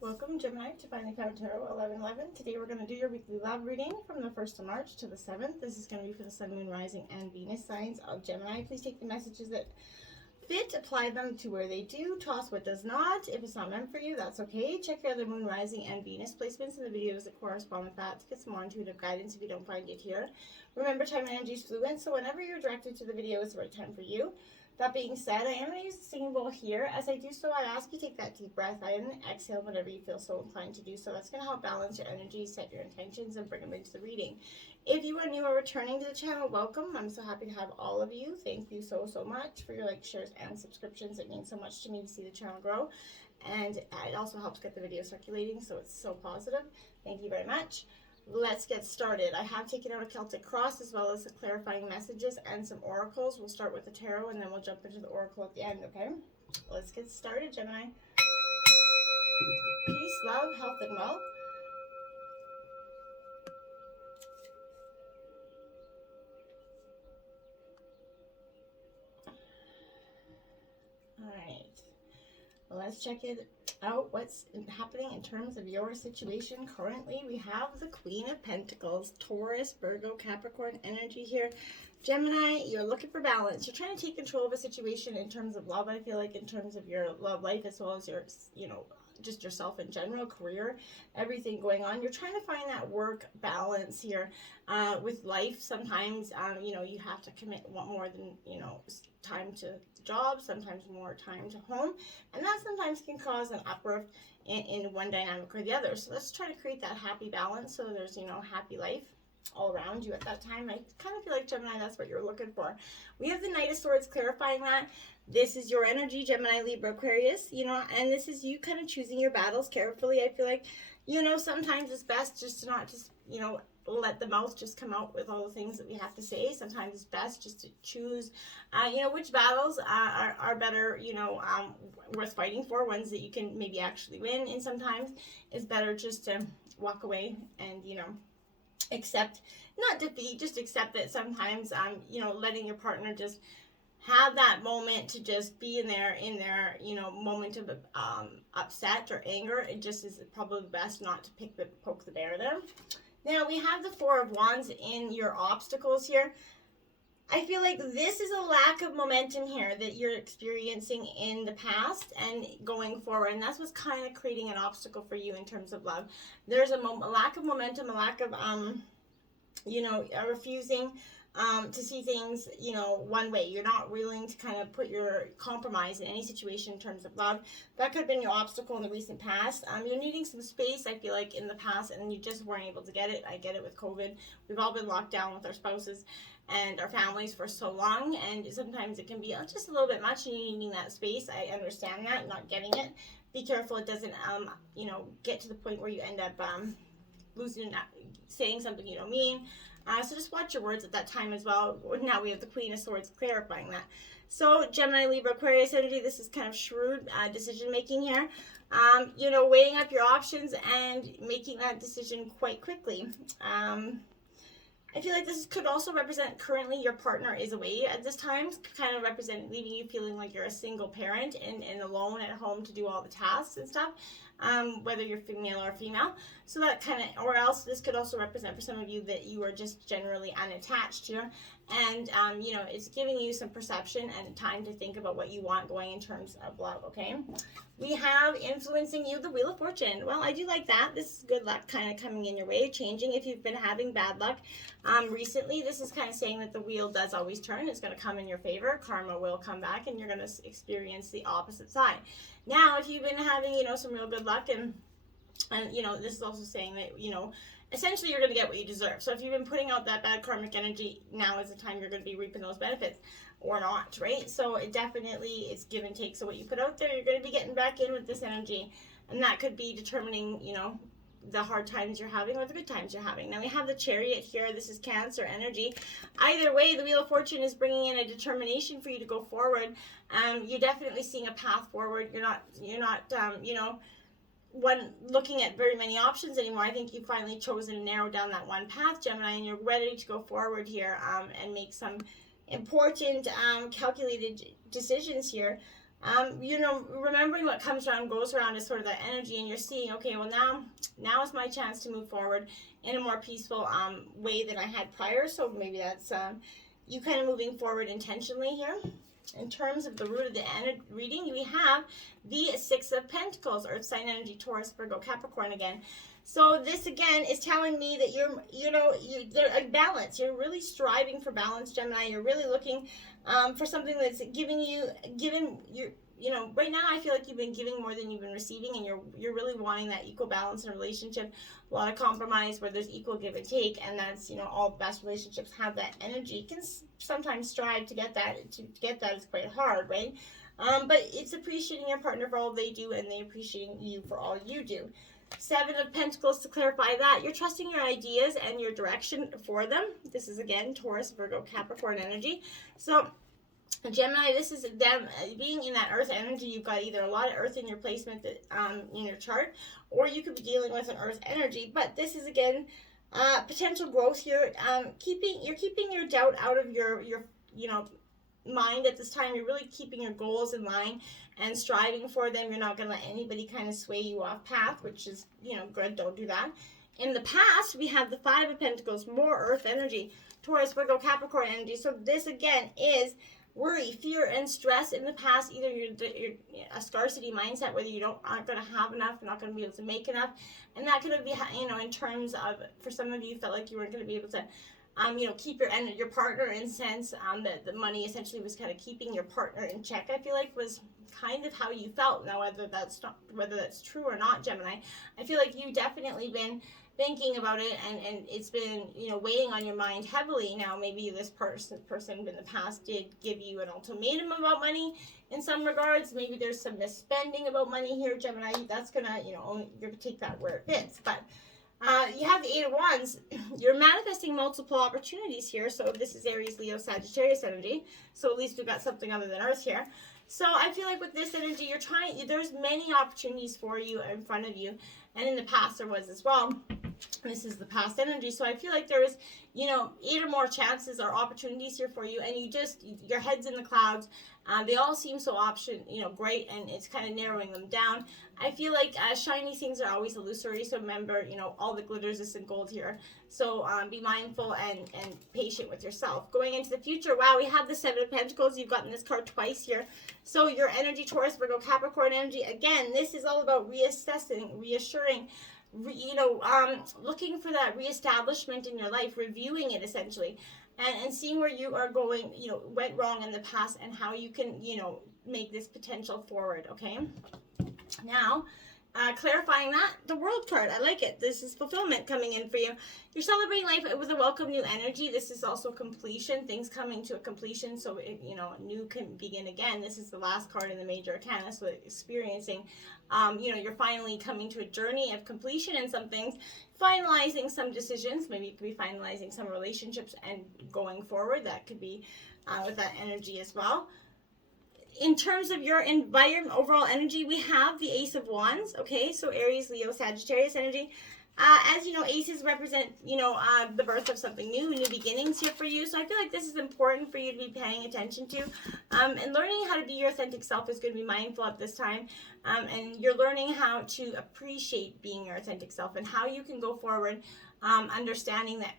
Welcome, Gemini, to Finding Power Tarot 1111. Today we're going to do your weekly love reading from the 1st of March to the 7th. This is going to be for the Sun, Moon, Rising, and Venus signs of Gemini. Please take the messages that fit, apply them to where they do, toss what does not. If it's not meant for you, that's okay. Check your other Moon, Rising, and Venus placements in the videos that correspond with that to get some more intuitive guidance if you don't find it here. Remember, time and energy is fluent, so whenever you're directed to the video, it's the right time for you. That being said, I am going to use the singing bowl here. As I do so, I ask you to take that deep breath in and exhale whenever you feel so inclined to do so. That's going to help balance your energy, set your intentions, and bring them into the reading. If you are new or returning to the channel, welcome. I'm so happy to have all of you. Thank you so much for your likes, shares, and subscriptions. It means so much to me to see the channel grow. And it also helps get the video circulating, so it's so positive. Thank you very much. Let's get started. I have taken out a Celtic cross as well as the clarifying messages and some oracles. We'll start with the tarot and then we'll jump into the oracle at the end, okay? Let's get started, Gemini. Peace, love, health, and wealth. All right. Let's check it out. What's happening in terms of your situation currently? We have the Queen of Pentacles, Taurus, Virgo, Capricorn energy here. Gemini, you're looking for balance. You're trying to take control of a situation in terms of love, I feel like, in terms of your love life, as well as your, just yourself in general, career, everything going on. You're trying to find that work balance here with life. Sometimes, you have to commit more than, time to job, sometimes more time to home, and that sometimes can cause an uplift in one dynamic or the other. So let's try to create that happy balance so there's, happy life all around you at that time. I kind of feel like, Gemini, that's what you're looking for. We have the Knight of Swords clarifying that. This is your energy, Gemini, Libra, Aquarius, and this is you kind of choosing your battles carefully. I feel like, sometimes it's best just to not just, let the mouth just come out with all the things that we have to say. Sometimes it's best just to choose, which battles are better, worth fighting for, ones that you can maybe actually win. And sometimes it's better just to walk away and, accept, not defeat, just accept that sometimes, letting your partner just have that moment to just be in their moment of upset or anger. It just is probably best not to poke the bear there. Now we have the Four of Wands in your obstacles here. I feel like this is a lack of momentum here that you're experiencing in the past and going forward, and that's what's kind of creating an obstacle for you in terms of love. There's a lack of momentum, a lack of refusing to see things, one way. You're not willing to kind of put your compromise in any situation in terms of love. That could have been your obstacle in the recent past. You're needing some space, I feel like, in the past, and you just weren't able to get it. I get it with COVID. We've all been locked down with our spouses and our families for so long, and sometimes it can be just a little bit much and you needing that space. I understand that, not getting it. Be careful it doesn't, get to the point where you end up losing, saying something you don't mean. So just watch your words at that time as well. Now we have the Queen of Swords clarifying that. So Gemini, Libra, Aquarius energy, this is kind of shrewd decision making here. Weighing up your options and making that decision quite quickly. I feel like this could also represent currently your partner is away at this time, kind of represent leaving you feeling like you're a single parent and alone at home to do all the tasks and stuff. Whether you're male or female. So that kind of, or else this could also represent for some of you that you are just generally unattached here. And, it's giving you some perception and time to think about what you want going in terms of love, okay? We have influencing you, the Wheel of Fortune. Well, I do like that. This is good luck kind of coming in your way, changing. If you've been having bad luck recently, this is kind of saying that the wheel does always turn. It's going to come in your favor. Karma will come back and you're going to experience the opposite side. Now, if you've been having, some real good luck and this is also saying that, essentially you're going to get what you deserve. So if you've been putting out that bad karmic energy, now is the time you're going to be reaping those benefits or not, right? So it definitely is give and take. So what you put out there, you're going to be getting back in with this energy. And that could be determining, the hard times you're having or the good times you're having. Now we have the Chariot here. This is Cancer energy. Either way, the Wheel of Fortune is bringing in a determination for you to go forward. You're definitely seeing a path forward. You're not looking at very many options anymore. I think you've finally chosen to narrow down that one path, Gemini, and you're ready to go forward here and make some important calculated decisions here. You know, remembering what comes around goes around is sort of that energy, and you're seeing, okay, well now is my chance to move forward in a more peaceful way than I had prior. So maybe that's you kind of moving forward intentionally here. In terms of the root of the reading, we have the Six of Pentacles, Earth sign energy, Taurus, Virgo, Capricorn again. So this again is telling me that you're a balance. You're really striving for balance, Gemini. You're really looking for something that's right now I feel like you've been giving more than you've been receiving, and you're really wanting that equal balance in a relationship, a lot of compromise where there's equal give and take, and that's, all best relationships have that energy. Can sometimes strive to get that. To get that is quite hard, right? But it's appreciating your partner for all they do, and they appreciating you for all you do. Seven of Pentacles, to clarify that, you're trusting your ideas and your direction for them. This is, again, Taurus, Virgo, Capricorn energy. So, Gemini, this is them being in that Earth energy. You've got either a lot of Earth in your placement that, in your chart, or you could be dealing with an Earth energy. But this is, again, potential growth here. You're keeping your doubt out of your mind at this time. You're really keeping your goals in line and striving for them. You're not going to let anybody kind of sway you off path, which is, good. Don't do that. In the past, we have the Five of Pentacles, more Earth energy, Taurus, Virgo, Capricorn energy. So this, again, is worry, fear, and stress in the past. Either you're a scarcity mindset, whether you aren't going to have enough, you're not going to be able to make enough. And that could be, in terms of, for some of you, felt like you weren't going to be able to keep your partner in sense, that the money essentially was kind of keeping your partner in check. I feel like was kind of how you felt. Now, whether that's true or not, Gemini, I feel like you definitely been thinking about it, and it's been, weighing on your mind heavily. Now, maybe this person in the past did give you an ultimatum about money in some regards. Maybe there's some misspending about money here, Gemini. That's gonna, you're gonna take that where it fits, but. You have the Eight of Wands. You're manifesting multiple opportunities here. So this is Aries, Leo, Sagittarius energy. So at least we've got something other than Earth here. So I feel like with this energy, there's many opportunities for you in front of you. And in the past there was as well. This is the past energy. So I feel like there's, 8 or more chances or opportunities here for you. And your head's in the clouds. They all seem so great, and it's kind of narrowing them down. I feel like shiny things are always illusory. So remember, all the glitters isn't gold here. So be mindful and patient with yourself. Going into the future, wow, we have the Seven of Pentacles. You've gotten this card twice here. So your energy, Taurus, Virgo, Capricorn energy. Again, this is all about reassessing, reassuring, looking for that reestablishment in your life, reviewing it essentially, and seeing where you are going, went wrong in the past, and how you can, make this potential forward, okay? Now, clarifying that, the World card, I like it. This is fulfillment coming in for you. You're celebrating life with a welcome new energy. This is also completion, things coming to a completion, so new can begin again. This is the last card in the major arcana, so experiencing, you're finally coming to a journey of completion in some things, finalizing some decisions. Maybe you could be finalizing some relationships and going forward. That could be with that energy as well. In terms of your environment, overall energy, we have the Ace of Wands, okay? So Aries, Leo, Sagittarius energy. As you know, aces represent, the birth of something new beginnings here for you. So I feel like this is important for you to be paying attention to. And learning how to be your authentic self is going to be mindful at this time. And you're learning how to appreciate being your authentic self and how you can go forward, understanding that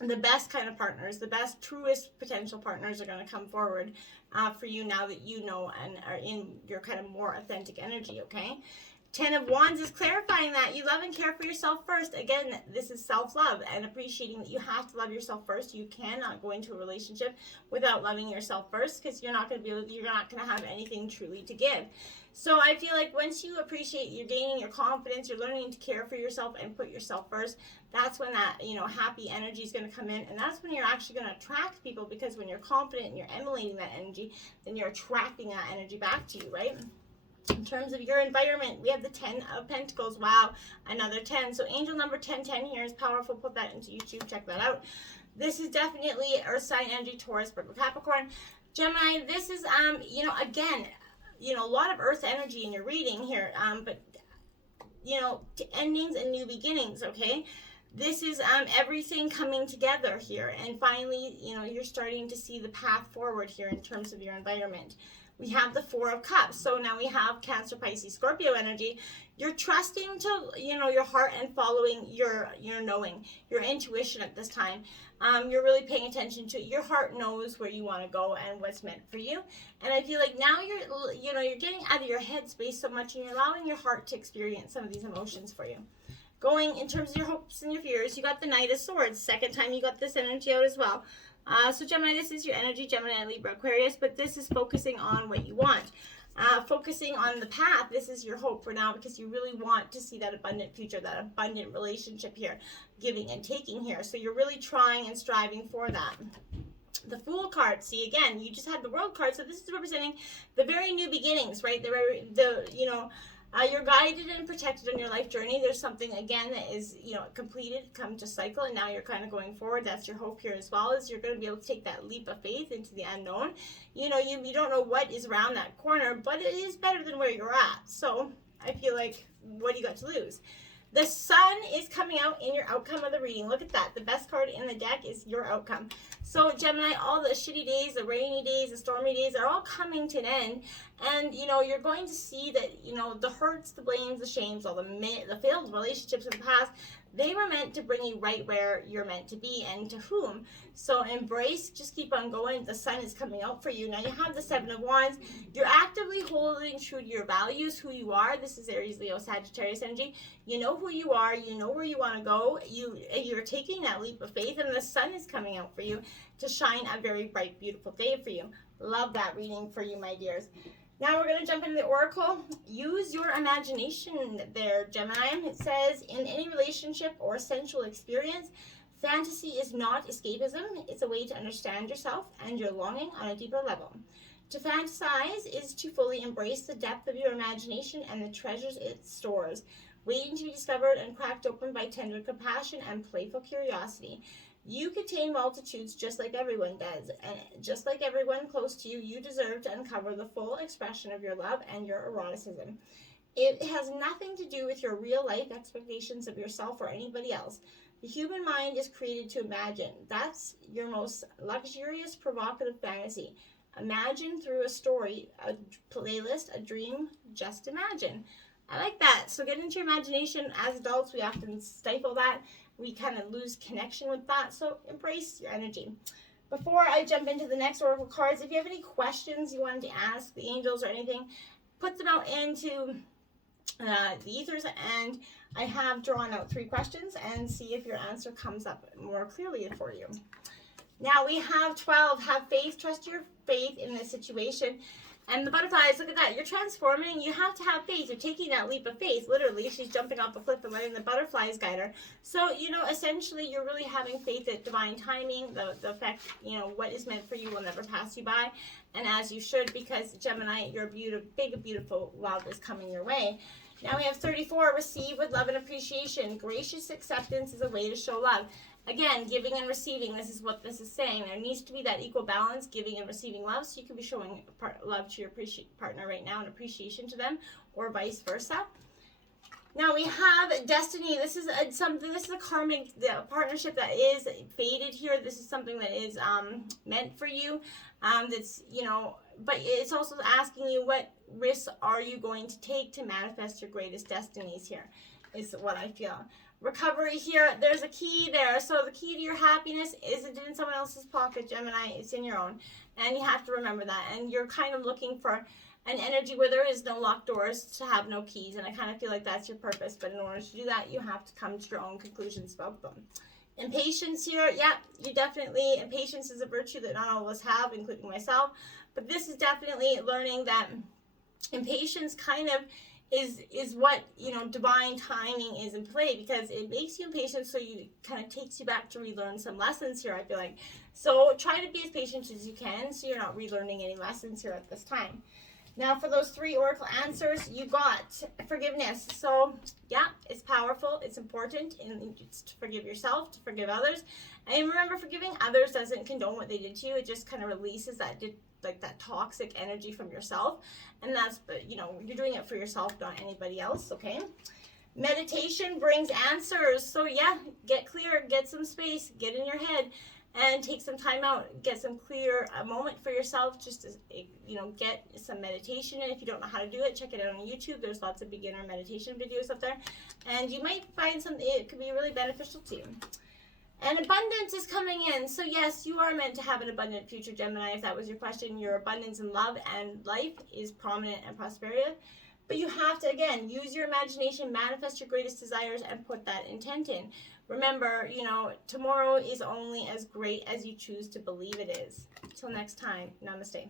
the best kind of partners, the best, truest potential partners are going to come forward for you now that you know and are in your kind of more authentic energy, okay? Ten of Wands is clarifying that you love and care for yourself first. Again, this is self-love and appreciating that you have to love yourself first. You cannot go into a relationship without loving yourself first, because you're not going to have anything truly to give. So I feel like once you appreciate, you're gaining your confidence, you're learning to care for yourself and put yourself first, that's when that, happy energy is going to come in. And that's when you're actually going to attract people, because when you're confident and you're emulating that energy, then you're attracting that energy back to you, right? In terms of your environment, we have the 10 of Pentacles. Wow, another 10. So angel number 1010 here is powerful. Put that into YouTube. Check that out. This is definitely Earth sign energy, Taurus, Virgo, Capricorn. Gemini, this is, again, a lot of Earth energy in your reading here, but, endings and new beginnings, okay? This is everything coming together here. And finally, you're starting to see the path forward here in terms of your environment. we have the Four of Cups. So now we have Cancer, Pisces, Scorpio energy. You're trusting to, your heart and following your knowing, your intuition at this time. You're really paying attention to your heart knows where you want to go and what's meant for you. And I feel like now you're getting out of your head space so much, and you're allowing your heart to experience some of these emotions for you. Going in terms of your hopes and your fears, you got the Knight of Swords. Second time you got this energy out as well. So Gemini, this is your energy, Gemini, Libra, Aquarius, but this is focusing on what you want. Focusing on the path, this is your hope for now, because you really want to see that abundant future, that abundant relationship here, giving and taking here. So you're really trying and striving for that. The Fool card, see, again, you just had the World card, so this is representing the very new beginnings, right? You're guided and protected on your life journey. There's something, again, that is, completed, come to cycle, and now you're kind of going forward. That's your hope here as well, is you're going to be able to take that leap of faith into the unknown. You don't know what is around that corner, but it is better than where you're at. So I feel like, what do you got to lose? The Sun is coming out in your outcome of the reading. Look at that. The best card in the deck is your outcome. So Gemini, all the shitty days, the rainy days, the stormy days are all coming to an end. And, you're going to see that, the hurts, the blames, the shames, all the failed relationships of the past, they were meant to bring you right where you're meant to be, and to whom. So embrace, just keep on going. The Sun is coming out for you. Now you have the Seven of Wands. You're actively holding true to your values, who you are. This is Aries, Leo, Sagittarius energy. You know who you are. You know where you want to go. You're taking that leap of faith, and the Sun is coming out for you to shine a very bright, beautiful day for you. Love that reading for you, my dears. Now we're going to jump into the Oracle. Use your imagination there, Gemini. It says, in any relationship or sensual experience, fantasy is not escapism. It's a way to understand yourself and your longing on a deeper level. To fantasize is to fully embrace the depth of your imagination and the treasures it stores, waiting to be discovered and cracked open by tender compassion and playful curiosity. You contain multitudes just like everyone does, and just like everyone close to you, you deserve to uncover the full expression of your love and your eroticism. It has nothing to do with your real life expectations of yourself or anybody else. The human mind is created to imagine. That's your most luxurious, provocative fantasy. Imagine through a story, a playlist, a dream, just imagine. I like that. So get into your imagination. As adults, we often stifle that. We kind of lose connection with that. So embrace your energy. Before I jump into the next Oracle cards, if you have any questions you wanted to ask the angels or anything, put them out into the ethers, and I have drawn out 3 questions, and see if your answer comes up more clearly for you. Now we have 12. Have faith. Trust your faith in this situation. And the butterflies, look at that. You're transforming. You have to have faith. You're taking that leap of faith. Literally, she's jumping off a cliff and letting the butterflies guide her. So, essentially, you're really having faith that divine timing, the fact, what is meant for you will never pass you by. And as you should, because Gemini, your big, beautiful love is coming your way. Now we have 34. Receive with love and appreciation. Gracious acceptance is a way to show love. Again, giving and receiving, this is what this is saying. There needs to be that equal balance, giving and receiving love, so you can be showing love to your partner right now and appreciation to them, or vice versa. Now we have destiny. This is a karmic partnership that is fated here. This is something that is meant for you. But it's also asking you, what risks are you going to take to manifest your greatest destinies here, is what I feel. Recovery here, there's a key there. So the key to your happiness isn't in someone else's pocket, Gemini. It's in your own. And you have to remember that. And you're kind of looking for an energy where there is no locked doors to have no keys. And I kind of feel like that's your purpose. But in order to do that, you have to come to your own conclusions about them. Impatience here, yeah, impatience is a virtue that not all of us have, including myself. But this is definitely learning that impatience kind of is what, divine timing is in play, because it makes you impatient, so you kind of takes you back to relearn some lessons here, I feel like. So try to be as patient as you can, so you're not relearning any lessons here at this time. Now for those 3 Oracle answers, you got forgiveness. So yeah, it's powerful, it's important, and it's to forgive yourself, to forgive others. And remember, forgiving others doesn't condone what they did to you. It just kind of releases that toxic energy from yourself. And that's, you're doing it for yourself, not anybody else, okay? Meditation brings answers. So yeah, get clear, get some space, get in your head. and take some time out, get some clear moment for yourself, just to, get some meditation. And if you don't know how to do it, check it out on YouTube. There's lots of beginner meditation videos up there, and you might find something, it could be really beneficial to you. And abundance is coming in. So yes, you are meant to have an abundant future, Gemini. If that was your question, your abundance in love and life is prominent and prosperity. But you have to, again, use your imagination, manifest your greatest desires, and put that intent in. Remember, tomorrow is only as great as you choose to believe it is. Till next time, namaste.